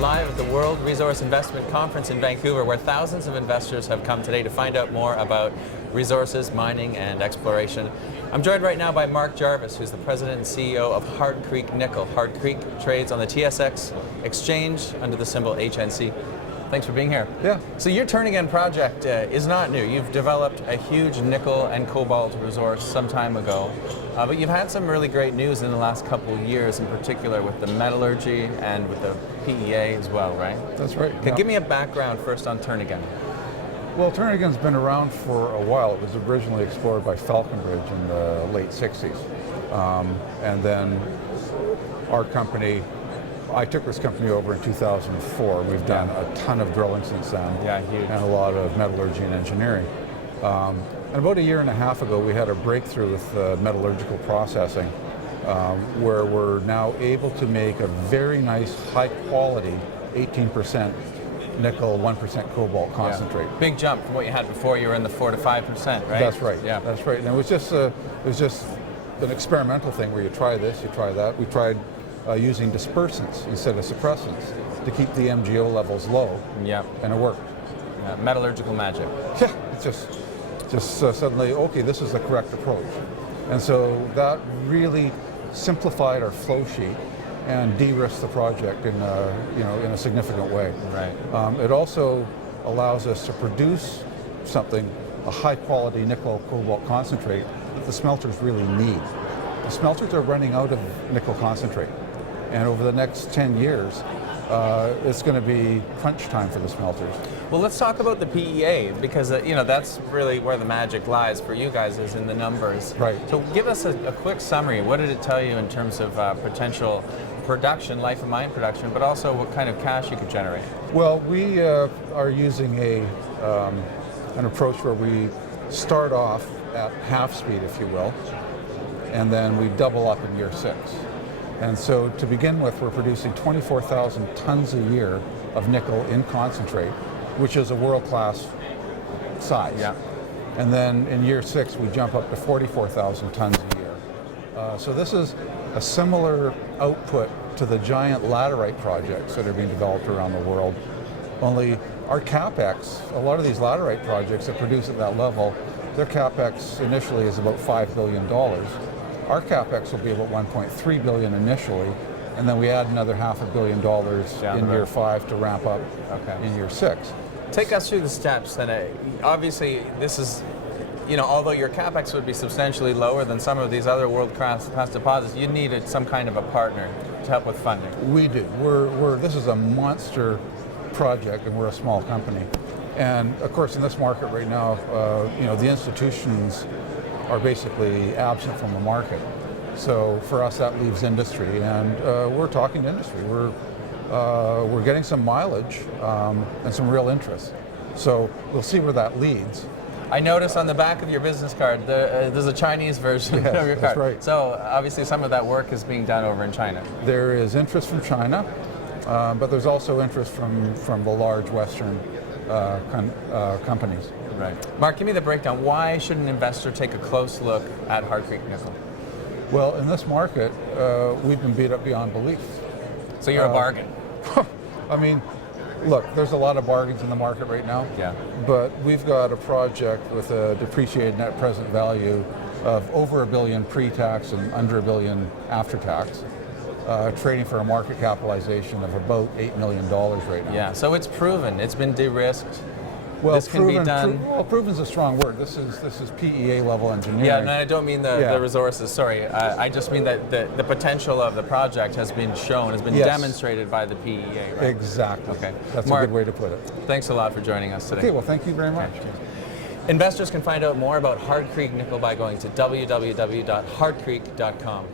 live at the World Resource Investment Conference in Vancouver, where thousands of investors have come today to find out more about resources, mining, and exploration. I'm joined right now by Mark Jarvis, who's the president and CEO of Hard Creek Nickel. Hard Creek trades on the TSX exchange under the symbol HNC. Thanks for being here. Yeah. So your Turn Again project is not new. You've developed a huge nickel and cobalt resource some time ago, but you've had some really great news in the last couple of years, in particular with the metallurgy and with the PEA as well, right? That's right. Okay, give me a background first on Turn Again. Well, Turn Again's been around for a while. It was originally explored by Falconbridge in the late 60s. And then our company, I took this company over in 2004. We've done a ton of drilling since then, huge. And a lot of metallurgy and engineering. And about a year and a half ago, we had a breakthrough with metallurgical processing, where we're now able to make a very nice, high-quality 18% nickel, 1% cobalt concentrate. Yeah. Big jump from what you had before. You were in the 4 to 5%, right? That's right. Yeah, that's right. And it was just an experimental thing where you try this, you try that. We tried using dispersants instead of suppressants to keep the MgO levels low. Yep. And it worked. Yeah, metallurgical magic. Yeah, it's just suddenly, okay, this is the correct approach. And so that really simplified our flow sheet and de-risked the project in a significant way. Right. It also allows us to produce something, a high quality nickel cobalt concentrate that the smelters really need. The smelters are running out of nickel concentrate. And over the next 10 years, it's going to be crunch time for the smelters. Well, let's talk about the PEA, because that's really where the magic lies for you guys, is in the numbers. Right. So give us a quick summary. What did it tell you in terms of potential production, life of mine production, but also what kind of cash you could generate? Well, we are using an approach where we start off at half speed, if you will, and then we double up in year 6. And so to begin with, we're producing 24,000 tons a year of nickel in concentrate, which is a world-class size. Yeah. And then in year 6, we jump up to 44,000 tons a year. So this is a similar output to the giant laterite projects that are being developed around the world. Only our CapEx, a lot of these laterite projects that produce at that level, their CapEx initially is about $5 billion. Our CapEx will be about $1.3 billion initially, and then we add another $500 million in year 5 to ramp up in year 6. Take us through the steps. And obviously, this is, although your CapEx would be substantially lower than some of these other world-class deposits, you needed some kind of a partner to help with funding. We do. This is a monster project, and we're a small company. And of course, in this market right now, the institutions are basically absent from the market. So for us, that leaves industry, and we're talking to industry. We're getting some mileage and some real interest. So we'll see where that leads. I noticed on the back of your business card, there's a Chinese version of your card. That's right. So obviously some of that work is being done over in China. There is interest from China, but there's also interest from the large Western companies. Right. Mark, give me the breakdown. Why should an investor take a close look at Hard Creek Nickel? Well, in this market, we've been beat up beyond belief. So you're a bargain. I mean, look, there's a lot of bargains in the market right now. Yeah. But we've got a project with a depreciated net present value of over $1 billion pre-tax and under $1 billion after tax, trading for a market capitalization of about $8 million right now. Yeah. So it's proven. It's been de-risked. Well, this can be done. Proven's a strong word. This is PEA level engineering. Yeah, no, I don't mean the resources. Sorry, I just mean that the potential of the project has been shown, has been demonstrated by the PEA. Right? Exactly. Okay, that's Mark, a good way to put it. Thanks a lot for joining us today. Okay, well, thank you very much. Okay. Investors can find out more about Hard Creek Nickel by going to www.hardcreek.com.